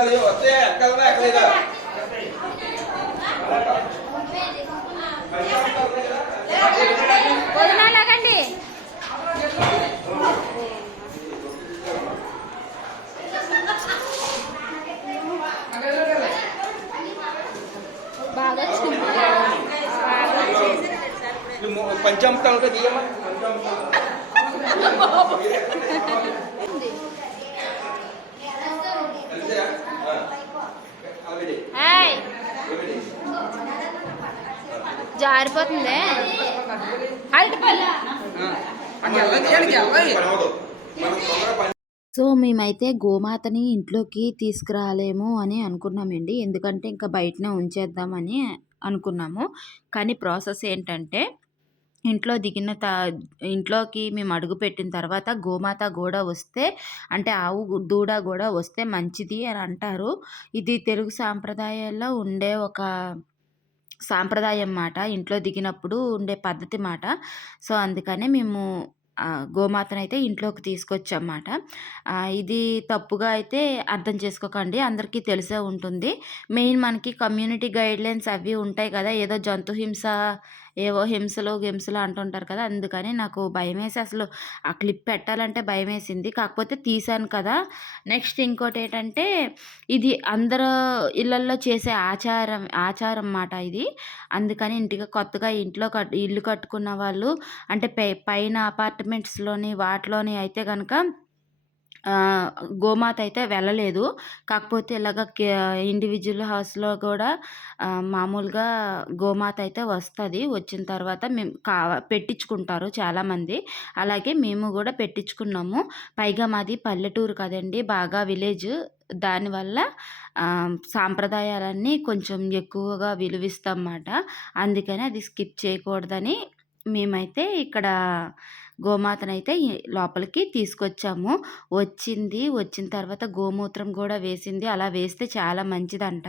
ఎక్కలేదు వస్తే ఎక్కదా ఎక్కలేదా జారిపోతుంది. సో మేమైతే గోమాతని ఇంట్లోకి తీసుకురాలేము అని అనుకున్నామండి. ఎందుకంటే ఇంకా బయటనే ఉంచేద్దామని అనుకున్నాము. కానీ ప్రాసెస్ ఏంటంటే ఇంట్లో దిగిన త ఇంట్లోకి మేము అడుగు పెట్టిన తర్వాత గోమాత కూడా వస్తే అంటే ఆవు దూడ కూడా వస్తే మంచిది అని అంటారు. ఇది తెలుగు సాంప్రదాయాల్లో ఉండే ఒక సాంప్రదాయం మాట ఇంట్లో దిగినప్పుడు ఉండే పద్ధతి మాట సో అందుకనే మేము గోమాతను గోమాతనైతే ఇంట్లోకి తీసుకొచ్చామాట. ఇది తప్పుగా అయితే అర్థం చేసుకోకండి. అందరికీ తెలిసే ఉంటుంది. మెయిన్ మనకి కమ్యూనిటీ గైడ్లైన్స్ అవి ఉంటాయి కదా ఏదో జంతు హింస ఏవో హింసలు హింసలు అంటుంటారు కదా! అందుకని నాకు భయం వేసి అసలు ఆ క్లిప్ పెట్టాలంటే భయం వేసింది కాకపోతే తీశాను కదా! నెక్స్ట్ ఇంకోటి ఏంటంటే ఇది అందరూ ఇళ్ళల్లో చేసే ఆచారం ఆచారం మాట ఇది. అందుకని ఇంటికి కొత్తగా ఇంట్లో కట్ ఇల్లు కట్టుకున్న వాళ్ళు అంటే పై పైన అపార్ట్మెంట్స్లోని వాటిలోని అయితే కనుక గోమాత అయితే వెళ్ళలేదు. కాకపోతే ఇలాగ ఇండివిజువల్ హౌస్లో కూడా మామూలుగా గోమాత అయితే వస్తుంది. వచ్చిన తర్వాత మేము కా పెట్టించుకుంటారు చాలామంది. అలాగే మేము కూడా పెట్టించుకున్నాము పైగా మాది పల్లెటూరు కదండి బాగా విలేజ్. దానివల్ల సాంప్రదాయాలన్నీ కొంచెం ఎక్కువగా విలువిస్తాం అన్నమాట. అందుకని అది స్కిప్ చేయకూడదని మేమైతే ఇక్కడ గోమాతనైతే అయితే లోపలికి తీసుకొచ్చాము. వచ్చింది. వచ్చిన తర్వాత గోమూత్రం కూడా వేసింది. అలా వేస్తే చాలా మంచిదంట.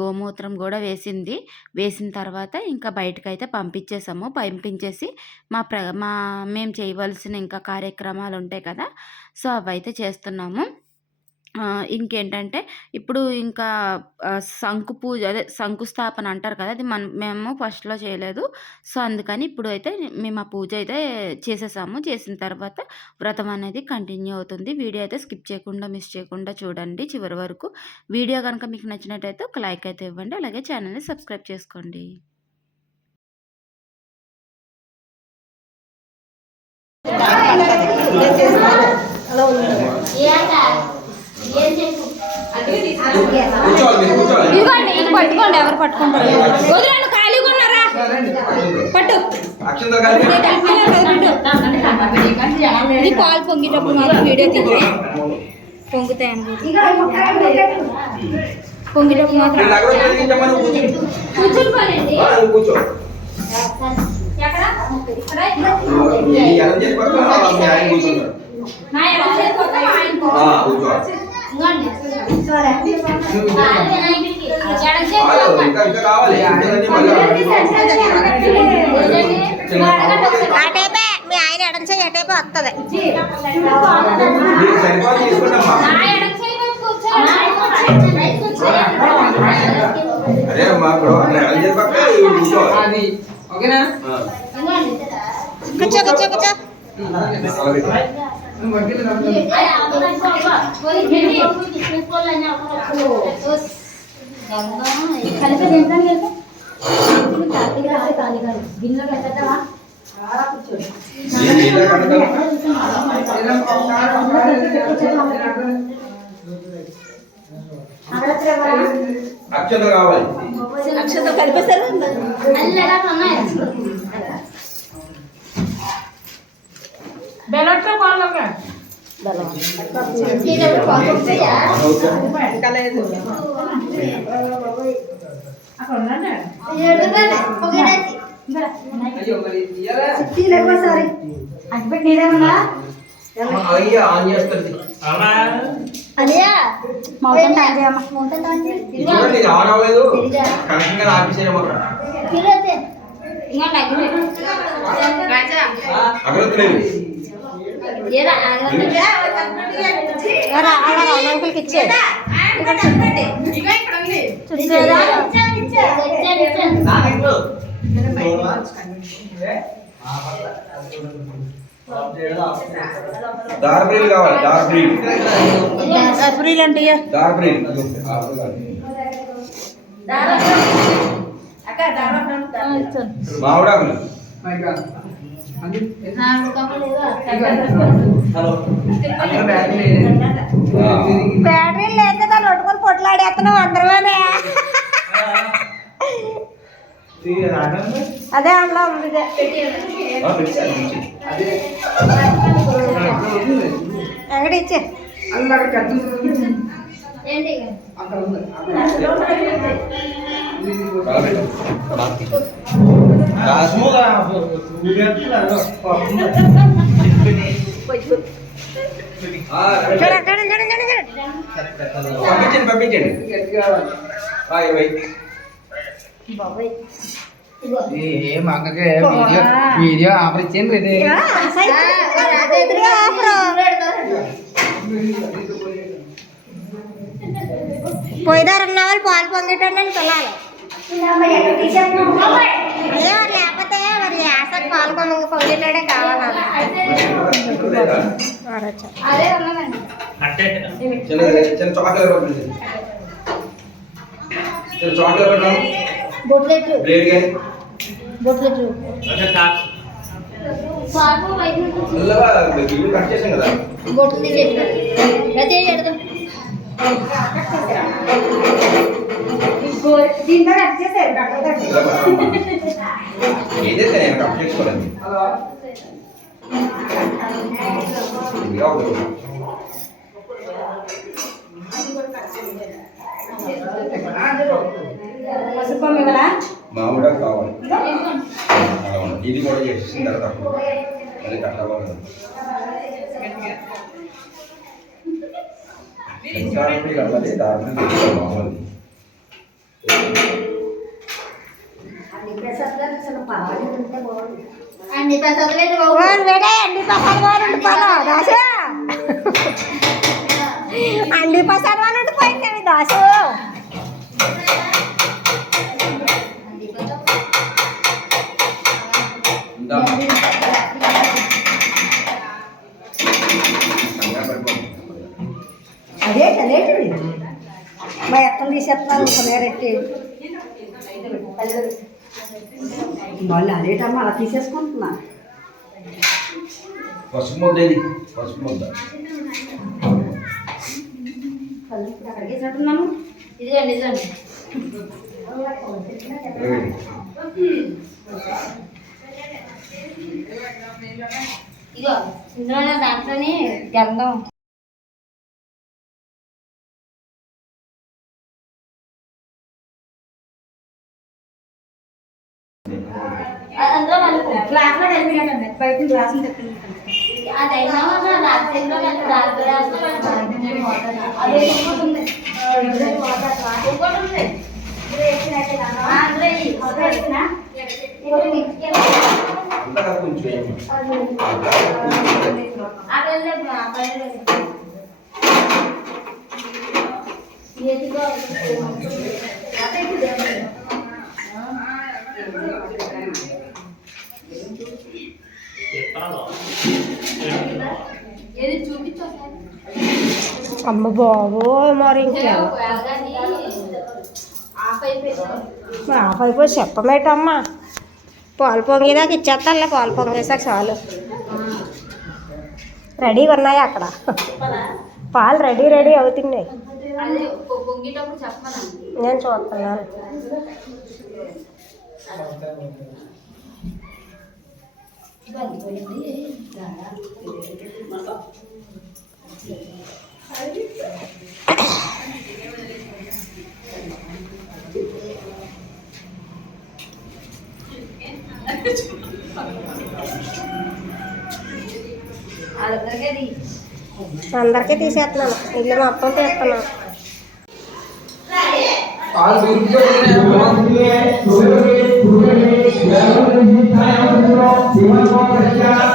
గోమూత్రం కూడా వేసింది. వేసిన తర్వాత ఇంకా బయటకైతే పంపించేసాము. పంపించేసి మా ప్ర మా మేము చేయవలసిన ఇంకా కార్యక్రమాలు ఉంటాయి కదా. సో అవైతే చేస్తున్నాము. ఇంకేంటంటే ఇప్పుడు ఇంకా శంకు పూజ అదే శంకుస్థాపన అంటారు కదా అది మన మేము ఫస్ట్లో చేయలేదు. సో అందుకని ఇప్పుడు అయితే మేము ఆ పూజ అయితే చేసేసాము. చేసిన తర్వాత వ్రతం అనేది కంటిన్యూ అవుతుంది. వీడియో అయితే స్కిప్ చేయకుండా మిస్ చేయకుండా చూడండి చివరి వరకు. వీడియో కనుక మీకు నచ్చినట్టయితే ఒక లైక్ అయితే ఇవ్వండి. అలాగే ఛానల్ని సబ్స్క్రైబ్ చేసుకోండి. కూర్చోవాలి ఇదిగోండి ఇది పట్టుకోండి ఎవరు పట్టుకుంటారు? వదిలేండి ఖాళీగా ఉన్నారా? పట్టు. పాలు పొంగేటప్పుడు మాత్రం వీడియో తీయండి. పొంగుతాయి అనుకుంటా పొంగేటప్పుడు మాత్రం నేను నగరం జరిగించమ్మా నువ్వు కూర్చో కూర్చుంటానండి ఆ, నువ్వు కూర్చో. ఎక్కడ? ఇక్కడ ఈ ఎడం చేతి పక్క మీ ఆయన కూర్చుంటారు నా ఎడమ చేతి పక్క ఆయన పక్క. ఆ, కూర్చోవాలి ఇదిగోండి. అదే నా ఇంటికి. ఎడమ చేతి కాదు, పక్క. ఇంకా ఇంకా కావాలి ఇంకేనండి మళ్ళీ చిన్న అటైపే మీ ఆయన ఎడం చేయి అటైపే వస్తుంది మీరు సరిపోయి తీసుకోండమ్మా నా ఎడమ చేతి పక్క కూర్చోండి. రైట్ కూర్చోండి. అదే అమ్మా ఇప్పుడు అట్లా ఎడం చేతి పక్క ఇవి కూర్చోవాలి అది ఓకేనా ఆ, ఇదిగోండి. కూర్చో కూర్చో కూర్చో కలిపి తింటాం ఒకసారి ఒకసారి కూర్చో. అక్షంత కావాలి. అక్షతో కలిపేశారు అల్లగా ఉన్నాయి ఇంకా లేదు అయ్యో మరి ఇయ్యాలా? అయ్యా ఇది ఆన్ అవ్వలేదు గా ఆపేసేయమ్మా అక్కడ లేదు రా, అలా అంకుల్కి ఇచ్చే. డార్క్ బ్రీడ్ కావాలి డార్క్ బ్రీడ్. ఏప్రిల్ అంటే డార్క్ బ్రీడ్. మామిడాకులు మై గాడ్ అంది. బ్యాటరీ లేదు దాన్ని పట్టుకొని పొట్లాడేస్తున్నాం అందరమే అదే అలా ఉంది. ఎక్కడ ఇచ్చే. అక్కడ ఉంది. పంపించండి ఏ అక్కకి వీడియో ఆఫర్ ఇచ్చేయండి రెడీ పోయినారు వాళ్ళు పాలు పొంగేటండి అని పిల్లలు అదే మరి లేకపోతే మరి యాసకు పాలు పొంగి పొంగేటాడే కావాలి? చిన్న చిన్న చాక్లెట్ పంపించండి చిన్న చాక్లెట్ పెట్టాము బొట్లెట్లు. బ్లేడ్ కానీ. బొట్లెట్లు. మెల్లగా ఇల్లు కట్ చేసాం కదా. బొట్లు తీసేట్టు అయితే ఏదైతే నేను? కట్ చేసుకోలేదు. మామిడా కావాలి. ఇది కూడా చేసేసిన తర్వాత మళ్ళీ కట్టవాలి అండి ప్రసాద్ అండి ప్రసాద్ వాళ్ళు అదేటమ్మా అలా తీసేసుకుంటున్నా. పసుపు ముద్ద ఇది పసుపు ముద్ద. ఇదిగోండి ఇందులో దాంట్లోని గంధం. కలుపు క్లాస్లో కలిపినట్టండి బయట క్లాస్ అదైనా రాత్రిలో కలిపి రాత్రి అదే ఇంకోటి ఉంది ఇంకోటి ఉంది ఆ, అందులో ఇది. ఇంకోటి వేసినా? ఇంకోటి మిక్స్కి అంతా కలిపి కొంచెం వేయండి. ఆ వెళ్ళలేదు ఆ పల్లెలేదు ఎదిగో ఏది చూపించు అమ్మ బాబు మరి ఇంకా ఆఫ్ అయిపోయి చెప్పమేటమ్మా పాలు పొంగేదాకా ఇచ్చేస్తానులే పాలు పొంగేసాక చాలు రెడీగా ఉన్నాయి అక్కడ పాలు రెడీ రెడీ అవుతున్నాయి నేను చూస్తున్నాను. వాళ్ళందరికీ అందరికీ తీసేస్తున్నాను. ఇల్లు మొత్తం తీస్తున్నాను. പഠിക്കാൻ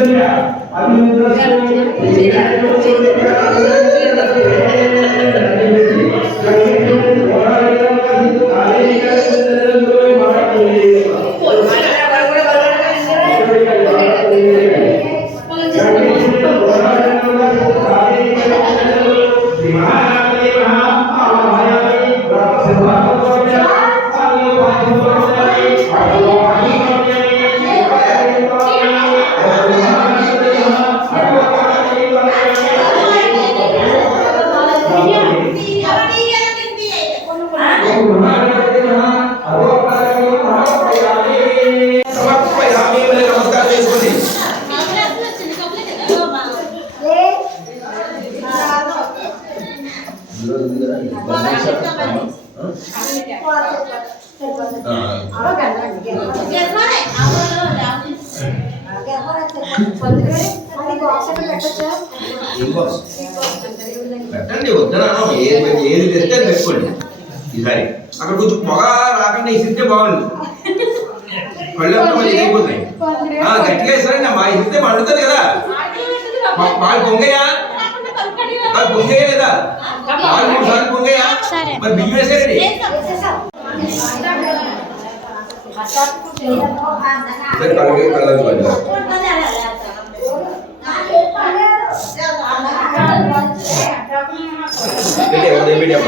Thank you. పెట్టండి వద్దనా ఏది ఏది తెస్తే అది పెట్టుకోండి ఈసారి అక్కడ కొంచెం పొగ రాకుండా ఇసిరితే బాగుంది పళ్ళు అంతా మళ్ళీ అయిపోతాయి ఆ, గట్టిగా ఇస్తారండి మా ఇసిరితే పండుతుంది కదా మా- పాలు పొంగయ్యా పాలు పొంగయ్యా లేదా పాలు మూడు సార్లు పొంగయ్యా సరే. మరి బియ్యం వేసారండి సరే కళ్ళకి కళ్ళకి పడ్డా పెట్టే ఉదయం పెట్టాము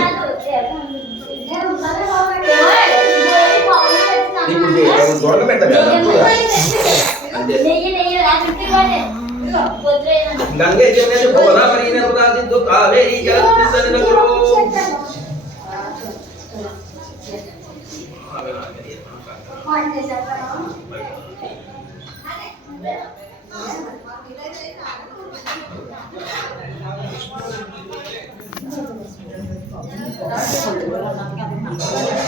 ఇప్పుడు దొరక పెట్టాలి అంతే గంగే జమేన భవన పరిణ ఉదాసిద్దు కావేరి జలస్మిసన నగరో ఎలా 나한테 먼저 물어봐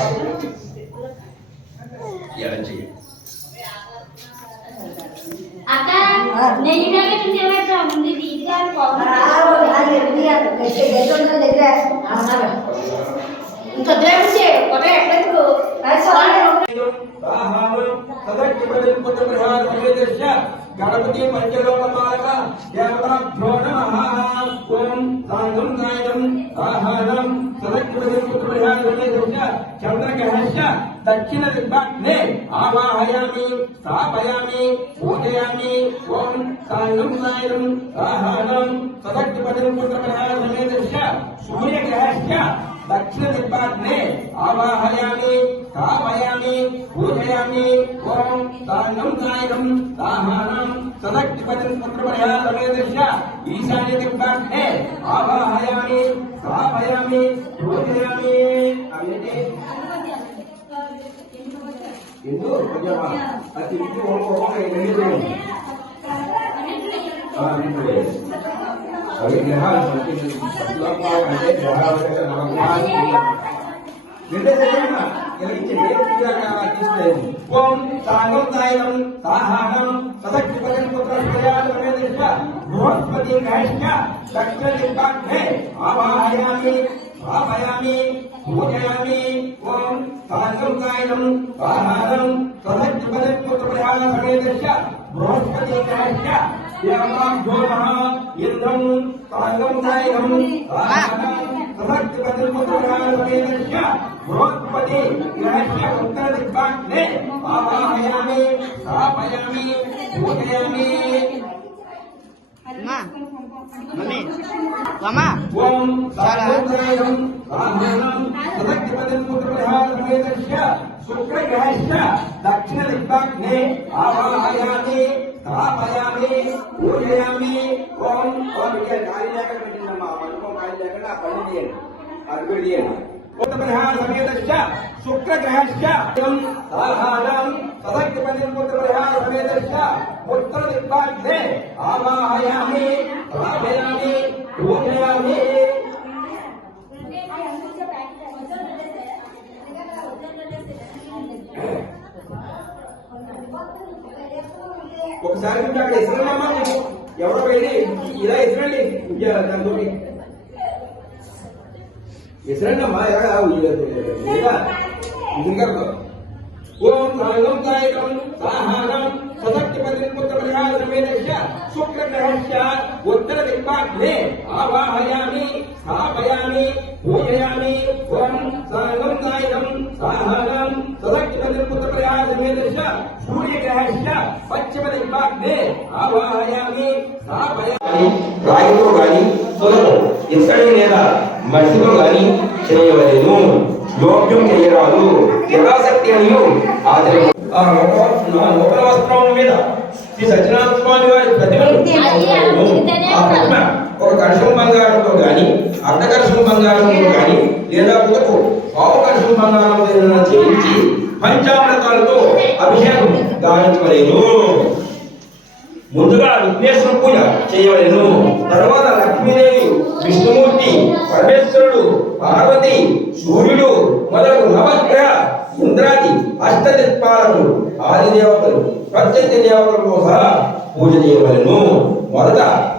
సదక్ష్మదేవపుత్రయాయ చంద్రగ్రహస్య దక్షిణ దిగ్భాగ్నే ఆవాహయామి స్థాపయామి పూజయామి ఓం సాంగం నాయం ఆహారం సదక్ష్మదేవపుత్రయాయ సమేతస్య సూర్యగ్రహస్య దక్షిణ దిగ్భాగ్నే ఆవాహయామి కామయామి పూజయామి ఓం తాంగం కాయకం దాహానం సదక్తిపతిపత్రమయాదృశ్య ఈశాన్య దిగ్భాగ్నే ఆవాహయామి కామయామి పూజయామి అన్నిటి. ఎందు? అది ఇంటి ఒక్కొక్క ఎన్ని బృహస్పతి ఆవాహయామి స్థాపయామి పూజయామి ఓం సాంగం నాయనం సాహానం బృహస్పతి బృహస్పతి ఉత్తర దిగ్భాగ్నే ఆవాహయామి స్థాపయామి పూజయామి. ఓం సాంగం సాహానం సదక్షిపదం పుత్ర ప్రజాపతి శుక్రగ్రహస్య దక్షిణ దిగ్భాగ్నే ఆవాహయామి స్థాపయామి పూజయామి ఓం ఓం ఇక్కడ ఖాళీ లేకుండా పెట్టిందమ్మా మండపం ఖాళీ లేకుండా ఆ పని తీయండి అది కూడా తీయండి పుత్రపరిహార సమేతశ్చ శుక్రగ్రహశ్చ ఏవం ఒకసారి మీరు అక్కడ ఇస్తున్నామా ఎవరో వెళ్ళి ఇలా ఇసిరండి దాంతో ఇసిరండి అమ్మా ఎక్కడ లేదా. ఇంకా ఓం సాయం సాయకం సాహారం సదక్తి పుత్ర పరిహార సమేతశ్చ శుక్రగ్రహశ్చ ఉత్తర దిక్పాగ్నే ఆవాహయామి స్థాపయామి పూజయామి ఓం సాయం సూర్యగ్రహశ్చ పశ్చిమ దిక్పాగ్నే ఆవాహయామి స్థాపయామి రాయితో గాని సులభం ఇత్తడి లేదా మట్టితో గాని చేయవలేను. యోగ్యం చేయరాదు. యథాశక్తి అని ఆచరణ ఆ వస్త్రం మీద. శ్రీ సత్యనారాయణ స్వామి వారి ప్రతిమను ఆ ప్రతిమ. ఒక కలుషం బంగారంతో కానీ అర్ధ కలుషం బంగారంతో కానీ లేదా పావు కలుషం బంగారంతో చేయించి పంచామృతాలతో అభిషేకం గావించవలేను. ముందుగా విఘ్నేశ్వర పూజ చేయవలెను. తర్వాత లక్ష్మీదేవి విష్ణుమూర్తి పరమేశ్వరుడు పార్వతి సూర్యుడు మొదలగు నవగ్రహ ఇంద్రాది అష్టదిక్పాలకులు ఆది దేవతలు ప్రత్యక్ష దేవతలతో సహా పూజ చేయవలెను. మొదట